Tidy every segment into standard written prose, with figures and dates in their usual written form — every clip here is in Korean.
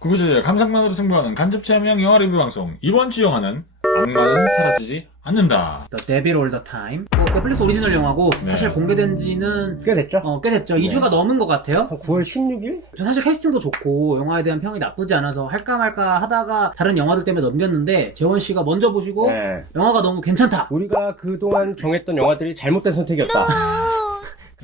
구구절절 감상만으로 승부하는 간접 체험형 영화 리뷰 방송. 이번 주 영화는 악마는 사라지지 않는다. The Devil All the Time. 넷플릭스 오리지널 영화고 네. 사실 공개된 지는 꽤 됐죠? 꽤 됐죠. 2주가 넘은 것 같아요. 한 9월 16일? 저 사실 캐스팅도 좋고 영화에 대한 평이 나쁘지 않아서 할까 말까 하다가 다른 영화들 때문에 넘겼는데 재원 씨가 먼저 보시고 네. 영화가 너무 괜찮다. 우리가 그동안 정했던 영화들이 잘못된 선택이었다.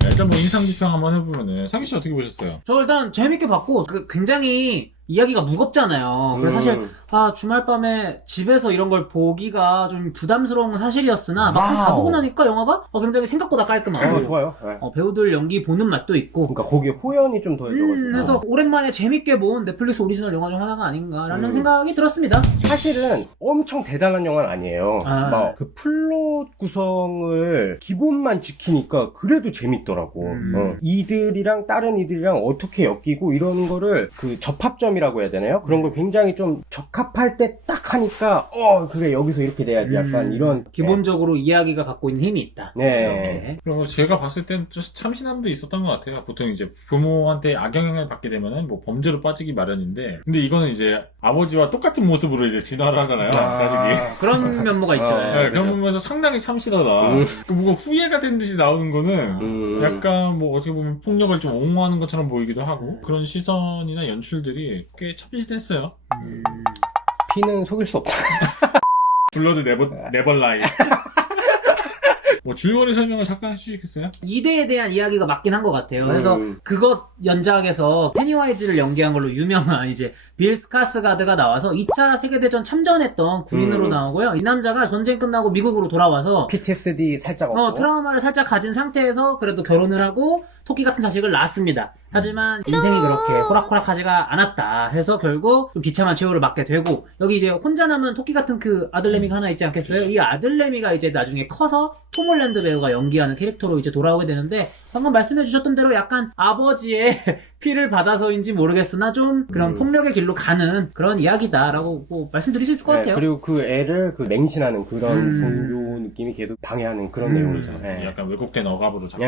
일단 뭐 인상 비평 한번 해보면은 상희 씨 어떻게 보셨어요? 저 일단 재밌게 봤고 굉장히 이야기가 무겁잖아요. 그래서 사실 주말 밤에 집에서 이런 걸 보기가 좀 부담스러운 건 사실이었으나 막상 가보고 나니까 영화가 굉장히 생각보다 깔끔하고 좋아요. 네. 배우들 연기 보는 맛도 있고 그러니까 거기에 호연이 좀 더해져가지고. 그래서 오랜만에 재밌게 본 넷플릭스 오리지널 영화 중 하나가 아닌가라는 생각이 들었습니다. 사실은 엄청 대단한 영화는 아니에요. 막 그 플롯 구성을 기본만 지키니까 그래도 재밌더라고. 이들이랑 다른 이들이랑 어떻게 엮이고 이런 거를 그 접합점이라고 해야 되나요? 그런 걸 굉장히 좀 적합할 때 딱 하니까 그래 여기서 이렇게 돼야지 약간 이런 기본적으로 이야기가 갖고 있는 힘이 있다. 네. 이렇게. 그리고 제가 봤을 땐 좀 참신함도 있었던 것 같아요. 보통 이제 부모한테 악영향을 받게 되면은 뭐 범죄로 빠지기 마련인데, 근데 이거는 이제 아버지와 똑같은 모습으로 이제 진화를 하잖아요. 자식이. 그런 면모가 있죠. 네, 그런 부분에서 상당히 참신하다. 뭔가 후회가 된 듯이 나오는 거는 약간 뭐 어떻게 보면 폭력을 좀 옹호하는 것처럼 보이기도 하고, 그런 시선이나 연출들이 꽤 참신했어요. 피는 속일 수 없다. 블러드 네벌라이. 뭐 줄거리 설명을 잠깐 해주시겠어요? 이대에 대한 이야기가 맞긴 한 것 같아요. 그래서 그것 연작에서 페니와이즈를 연기한 걸로 유명한 이제 빌 스카스가드가 나와서 2차 세계대전 참전했던 군인으로 나오고요. 이 남자가 전쟁 끝나고 미국으로 돌아와서 PTSD 살짝 없고. 트라우마를 살짝 가진 상태에서 그래도 결혼을 하고 토끼 같은 자식을 낳았습니다. 하지만 인생이 그렇게 호락호락하지가 않았다 해서 결국 좀 비참한 최후를 맞게 되고, 여기 이제 혼자 남은 토끼 같은 그 아들내미가 하나 있지 않겠어요? 이 아들내미가 이제 나중에 커서 톰 홀랜드 배우가 연기하는 캐릭터로 이제 돌아오게 되는데, 방금 말씀해 주셨던 대로 약간 아버지의 피를 받아서인지 모르겠으나 좀 그런 폭력의 길로 가는 그런 이야기다라고 뭐 말씀드릴 수 있을 것 같아요. 그리고 그 애를 그 맹신하는 그런 종교 느낌이 계속 방해하는 그런 내용이죠. 약간 왜곡된 억압으로 자꾸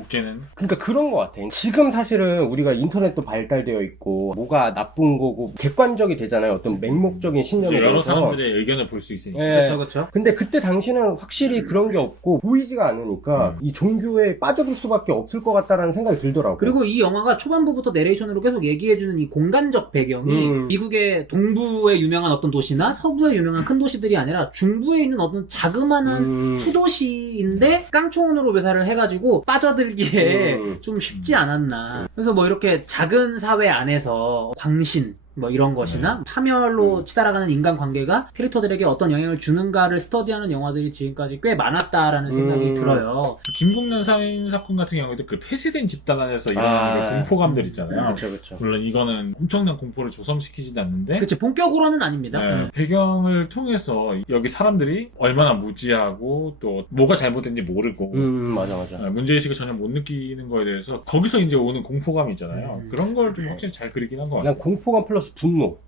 옥죄는. 그러니까 그런 것 같아. 지금 사실은 우리가 인터넷도 발달되어 있고 뭐가 나쁜 거고 객관적이 되잖아요. 어떤 맹목적인 신념에 여러 대해서. 사람들의 의견을 볼 수 있으니까. 그렇죠. 근데 그때 당시는 확실히 그런 게 없고 보이지가 않으니까 이 종교에 빠져들 수밖에 없을 것 같다라는 생각이 들더라고. 그리고 이 영화가 초반부부터 내레이션으로 계속 얘기해주는 이 공간적 배경이 미국의 동부에 유명한 어떤 도시나 서부에 유명한 큰 도시들이 아니라 중부에 있는 어떤 자그마한 수도시인데 깡총으로 묘사를 해가지고 빠져들기에 좀 쉽지 않았나. 그래서 뭐 이렇게 작은 사회 안에서 광신 뭐 이런 것이나 파멸로 치달아가는 인간관계가 캐릭터들에게 어떤 영향을 주는가를 스터디하는 영화들이 지금까지 꽤 많았다라는 생각이 들어요. 김국란 살인 사건 같은 경우에도 그 폐쇄된 집단 안에서 일어나는 공포감들 있잖아요. 그렇죠. 물론 이거는 엄청난 공포를 조성시키지는 않는데, 그치, 본격으로는 아닙니다. 배경을 통해서 여기 사람들이 얼마나 무지하고 또 뭐가 잘못된지 모르고 맞아. 문제의식을 전혀 못 느끼는 거에 대해서 거기서 이제 오는 공포감이 있잖아요. 그런 걸 좀 확실히 잘 그리긴 한 것 같아요. 그냥 공포감 플러스 분노.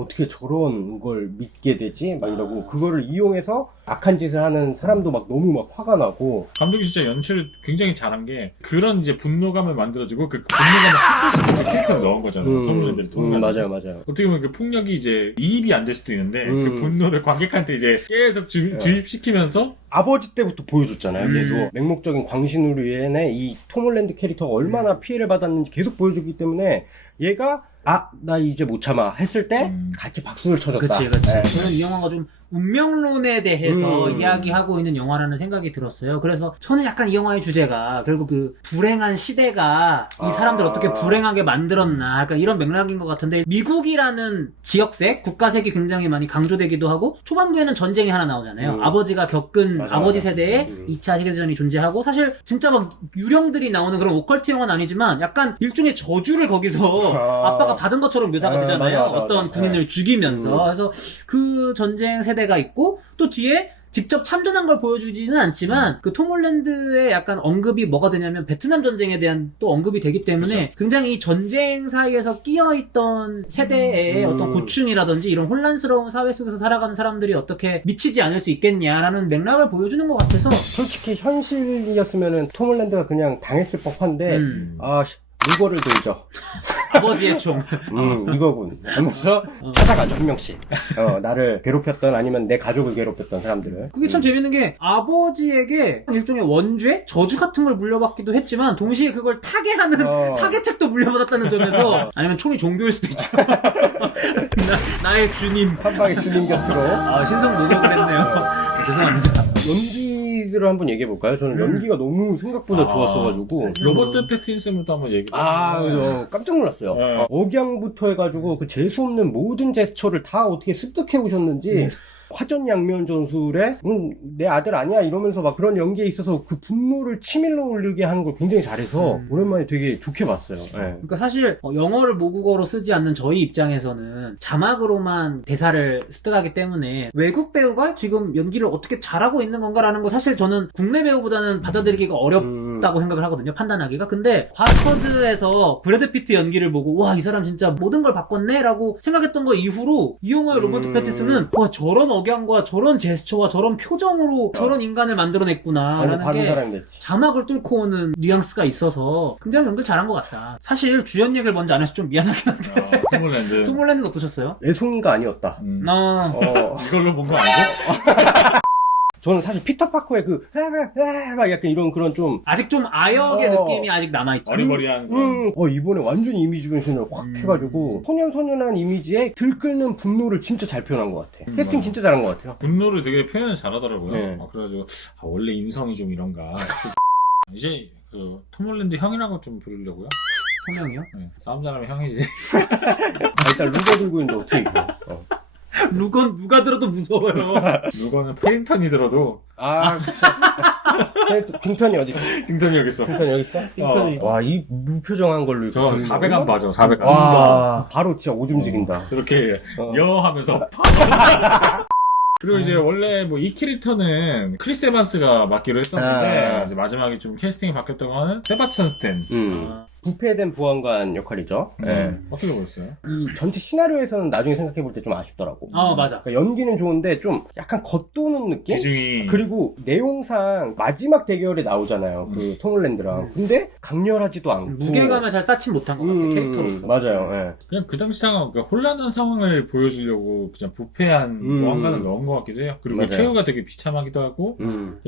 어떻게 저런 걸 믿게 되지? 막 이러고 그거를 이용해서 악한 짓을 하는 사람도 막 너무 막 화가 나고. 감독이 진짜 연출을 굉장히 잘한 게 그런 이제 분노감을 만들어주고 그 분노감을 확산시킨 그 캐릭터를 넣은 거잖아요. 톰 홀랜드를 통해서. 맞아요. 어떻게 보면 그 폭력이 이제 이입이 안 될 수도 있는데 그 분노를 관객한테 이제 계속 주입시키면서 아버지 때부터 보여줬잖아요. 계속 맹목적인 광신으로 인해 이 톰 홀랜드 캐릭터가 얼마나 피해를 받았는지 계속 보여주기 때문에 얘가 나 이제 못 참아 했을 때 같이 박수를 쳐줬다. 그치. 저는 이 영화가 좀 운명론에 대해서 이야기하고 있는 영화라는 생각이 들었어요. 그래서 저는 약간 이 영화의 주제가 결국 그 불행한 시대가 이 사람들 어떻게 불행하게 만들었나, 약간 이런 맥락인 것 같은데, 미국이라는 지역색, 국가색이 굉장히 많이 강조되기도 하고, 초반부에는 전쟁이 하나 나오잖아요. 아버지가 겪은 아버지 세대의 2차 세계대전이 존재하고, 사실 진짜 막 유령들이 나오는 그런 오컬트 영화는 아니지만 약간 일종의 저주를 거기서 아빠가 받은 것처럼 묘사가 되잖아요. 어떤 군인을 죽이면서. 그래서 그 전쟁 세대가 있고, 또 뒤에 직접 참전한 걸 보여주지는 않지만 그 톰 홀랜드의 약간 언급이 뭐가 되냐면 베트남 전쟁에 대한 또 언급이 되기 때문에 굉장히 이 전쟁 사이에서 끼어있던 세대의 어떤 고충이라든지 이런 혼란스러운 사회 속에서 살아가는 사람들이 어떻게 미치지 않을 수 있겠냐라는 맥락을 보여주는 것 같아서. 솔직히 현실이었으면은 톰 홀랜드가 그냥 당했을 법한데 루거를 들죠. 아버지의 총. 이거군 하면서 찾아가죠, 한 명씩. 나를 괴롭혔던 아니면 내 가족을 괴롭혔던 사람들을. 그게 참 재밌는 게 아버지에게 일종의 원죄? 저주 같은 걸 물려받기도 했지만 동시에 그걸 타개하는 타개책도 물려받았다는 점에서 아니면 총이 종교일 수도 있죠. 나의 주님. 한 방에 주님 곁으로. 신성 모독을 했네요. 죄송합니다. 연기들을 한번 얘기해볼까요? 저는 연기가 너무 생각보다 좋았어가지고. 로버트 패틴슨부터 한번 얘기해볼까요? 깜짝 놀랐어요. 네. 억양부터 해가지고 그 재수없는 모든 제스처를 다 어떻게 습득해 오셨는지 화전양면 전술에 내 아들 아니야 이러면서 막 그런 연기에 있어서 그 분노를 치밀러 올리게 하는 걸 굉장히 잘해서 오랜만에 되게 좋게 봤어요. 네. 그러니까 사실 영어를 모국어로 쓰지 않는 저희 입장에서는 자막으로만 대사를 습득하기 때문에 외국 배우가 지금 연기를 어떻게 잘하고 있는 건가라는 거 사실 저는 국내 배우보다는 받아들이기가 어렵다고 생각을 하거든요. 판단하기가. 근데 바스터즈에서 브래드 피트 연기를 보고 와, 이 사람 진짜 모든 걸 바꿨네 라고 생각했던 거 이후로 이 영화의 로버트 패틴슨은 와, 저런 억양과 저런 제스처와 저런 표정으로 저런 인간을 만들어냈구나 라는 게 자막을 뚫고 오는 뉘앙스가 있어서 굉장히 연기를 잘한 것 같다. 사실 주연 얘기를 먼저 안 해서 좀 미안하긴 한데 톰홀랜드. 톰홀랜드는 어떠셨어요? 애송이가 아니었다. 이걸로 본 거 아니고? 저는 사실 피터 파커의 막 약간 이런 그런 좀 아직 좀 아역의 느낌이 아직 남아있죠. 어리버리한 거. 이번에 완전히 이미지 변신을 확 해가지고 소년소년한 이미지에 들끓는 분노를 진짜 잘 표현한 것 같아. 캐스팅 진짜 잘한 것 같아요. 분노를 되게 표현을 잘하더라고요. 네. 그래가지고 원래 인성이 좀 이런가. 이제 그 톰홀랜드 형이라고 좀 부르려고요. 통영이요? 네, 싸움 잘하면 형이지. 일단 루거 들고 있는데 어떻게 이겨? 루건 누가 들어도 무서워요. 누거는 페인턴이 들어도 그쵸. 딩턴이 어디 있어? 딩턴이 여기 있어. 딩턴이 여기 있어? 딩턴이. 와, 이 무표정한 걸로. 저 400안 맞아. 400안. 와, 바로 진짜 오줌 지긴다. 저렇게 여 하면서 그리고 이제 원래 뭐 이 캐릭터는 크리스 에반스가 맡기로 했었는데 이제 마지막에 좀 캐스팅이 바뀌었다고 하는 세바스찬 스탠. 부패된 보안관 역할이죠. 네. 어떻게 보셨어요? 이 전체 시나리오에서는 나중에 생각해볼 때 좀 아쉽더라고. 맞아. 그러니까 연기는 좋은데 좀 약간 겉도는 느낌? 기중이. 그리고 내용상 마지막 대결에 나오잖아요. 그 톰홀랜드랑. 근데 강렬하지도 않고. 무게감을 잘 쌓지 못한 것 같아, 캐릭터로서. 맞아요. 네. 그냥 그 당시 상황, 그러니까 혼란한 상황을 보여주려고 그냥 부패한 보안관을 넣은 것 같기도 해요. 그리고 맞아요. 최후가 되게 비참하기도 하고,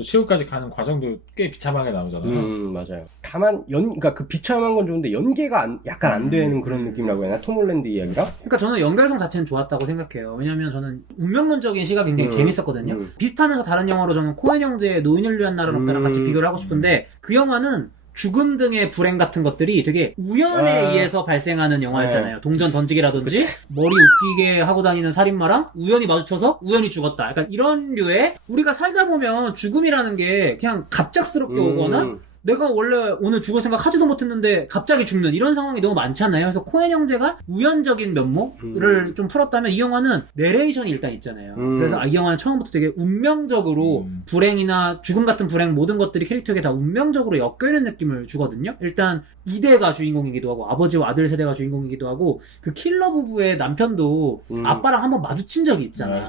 최후까지 가는 과정도 꽤 비참하게 나오잖아요. 맞아요. 다만, 그러니까 그 비참한 건 좋은데 연계가 약간 안 되는 그런 느낌이라고 해야 하나? 톰홀랜드 이야기랑? 그러니까 저는 연결성 자체는 좋았다고 생각해요. 왜냐면 저는 운명론적인 시각이 굉장히 재밌었거든요. 비슷하면서 다른 영화로 저는 코엔 형제의 노인을 위한 나라는 없다랑 같이 비교를 하고 싶은데 그 영화는 죽음 등의 불행 같은 것들이 되게 우연에 의해서 발생하는 영화였잖아요. 동전 던지기라든지 머리 웃기게 하고 다니는 살인마랑 우연히 마주쳐서 우연히 죽었다. 약간 이런 류의 우리가 살다 보면 죽음이라는 게 그냥 갑작스럽게 오거나 내가 원래 오늘 죽을 생각 하지도 못했는데 갑자기 죽는 이런 상황이 너무 많잖아요. 그래서 코엔 형제가 우연적인 면모를 좀 풀었다면 이 영화는 내레이션이 일단 있잖아요. 그래서 이 영화는 처음부터 되게 운명적으로 불행이나 죽음 같은 불행 모든 것들이 캐릭터에게 다 운명적으로 엮여있는 느낌을 주거든요. 일단 2대가 주인공이기도 하고 아버지와 아들 세대가 주인공이기도 하고 그 킬러 부부의 남편도 아빠랑 한번 마주친 적이 있잖아요.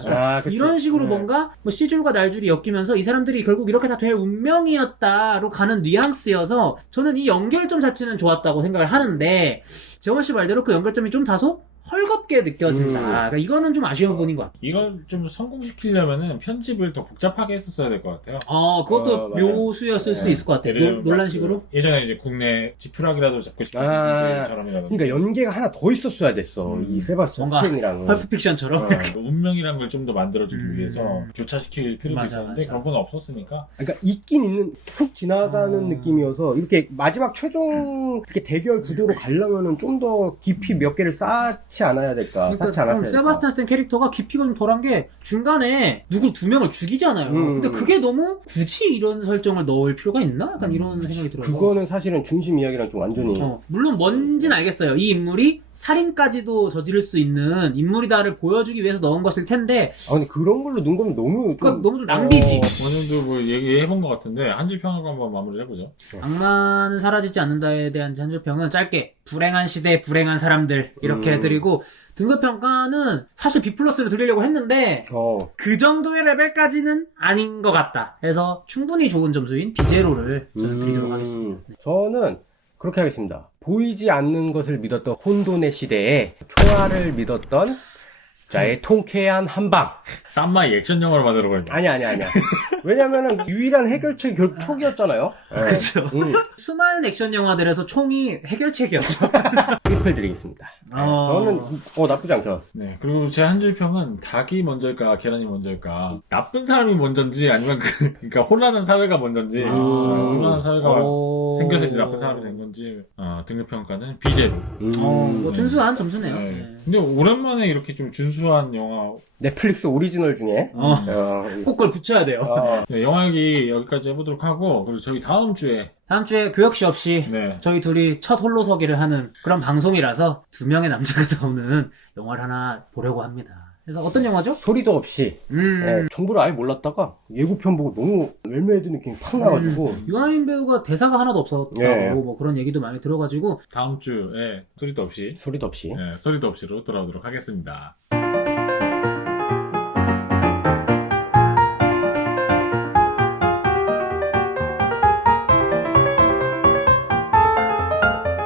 이런 식으로 뭔가 뭐 C줄과 날줄이 엮이면서 이 사람들이 결국 이렇게 다 될 운명이었다로 가는 뉘앙스여서 저는 이 연결점 자체는 좋았다고 생각을 하는데 재원 씨 말대로 그 연결점이 좀 다소 헐겁게 느껴진다. 그러니까 이거는 좀 아쉬운 부분인 것 같아요. 이걸 좀 성공시키려면은 편집을 더 복잡하게 했었어야 될 것 같아요. 그것도 묘수였을 수 있을 것 같아요. 논란식으로? 예전에 이제 국내 지푸라기라도 잡고 싶은 것처럼. 그러니까 연계가 하나 더 있었어야 됐어. 이 세바스찬 스탠이랑. 펄프픽션처럼. 운명이란 걸 좀 더 만들어주기 위해서 교차시킬 필요도 있었는데 그런 건 없었으니까. 그러니까 있긴 있는 훅 지나가는 느낌이어서 이렇게 마지막 최종 이렇게 대결 구도로 가려면은 좀 더 깊이 몇 개를 쌓지 않아야 될까? 그러니까 세바스찬 스탠 캐릭터가 깊이가 좀 덜한 게 중간에 누구 2명을 죽이잖아요. 근데 그게 너무 굳이 이런 설정을 넣을 필요가 있나? 약간 이런 생각이 들어서. 그거는 사실은 중심 이야기랑 좀 완전히. 물론 뭔지는 알겠어요. 이 인물이 살인까지도 저지를 수 있는 인물이다를 보여주기 위해서 넣은 것일 텐데. 근데 그런 걸로 넣은 거면 너무 좀. 너무 좀 낭비지. 어느 정도 뭐 얘기해본 것 같은데 한줄평하고 한번 마무리를 해보죠. 악마는 사라지지 않는다에 대한 한줄평은 짧게 불행한 시대 불행한 사람들 이렇게 해드리고 등급평가는 사실 B+를 드리려고 했는데 그 정도의 레벨까지는 아닌 것 같다 해서 충분히 좋은 점수인 B0를 저는 드리도록 하겠습니다. 저는 그렇게 하겠습니다. 보이지 않는 것을 믿었던 혼돈의 시대에 총알을 믿었던 자의 통쾌한 한방. 쌈마이 액션 영화를 만들어버렸네. 아니야. 왜냐면은 유일한 해결책이 결국 촉이었잖아요. 그렇죠. 수많은 액션 영화들에서 총이 해결책이었죠. 트리플 드리겠습니다. 저는 나쁘지 않게 나왔어요. 네, 그리고 제 한 줄 평은 닭이 먼저일까 계란이 먼저일까, 나쁜 사람이 먼저인지 아니면 그러니까 혼란한 사회가 먼저인지, 혼란한 사회가 생겨서 이제 나쁜 사람이 된 건지, 등급평가는 B제로. 뭐 준수한 점수네요. 네. 네. 근데 오랜만에 이렇게 좀 준수한 영화. 넷플릭스 오리지널 중에 꼭 그걸 붙여야 돼요. 네, 영화 얘기 여기까지 해보도록 하고, 그리고 저희 다음 주에 교역시 없이 네. 저희 둘이 첫 홀로서기를 하는 그런 방송이라서 두 명의 남자가 나오는 영화를 하나 보려고 합니다. 그래서 어떤 영화죠? 소리도 없이 정보를 아예 몰랐다가 예고편 보고 너무 웰메이드 느낌이 팍 나가지고 유아인 배우가 대사가 하나도 없었다고 뭐 그런 얘기도 많이 들어가지고 다음 주에 소리도 없이 소리도 없이 소리도 없이로 돌아오도록 하겠습니다.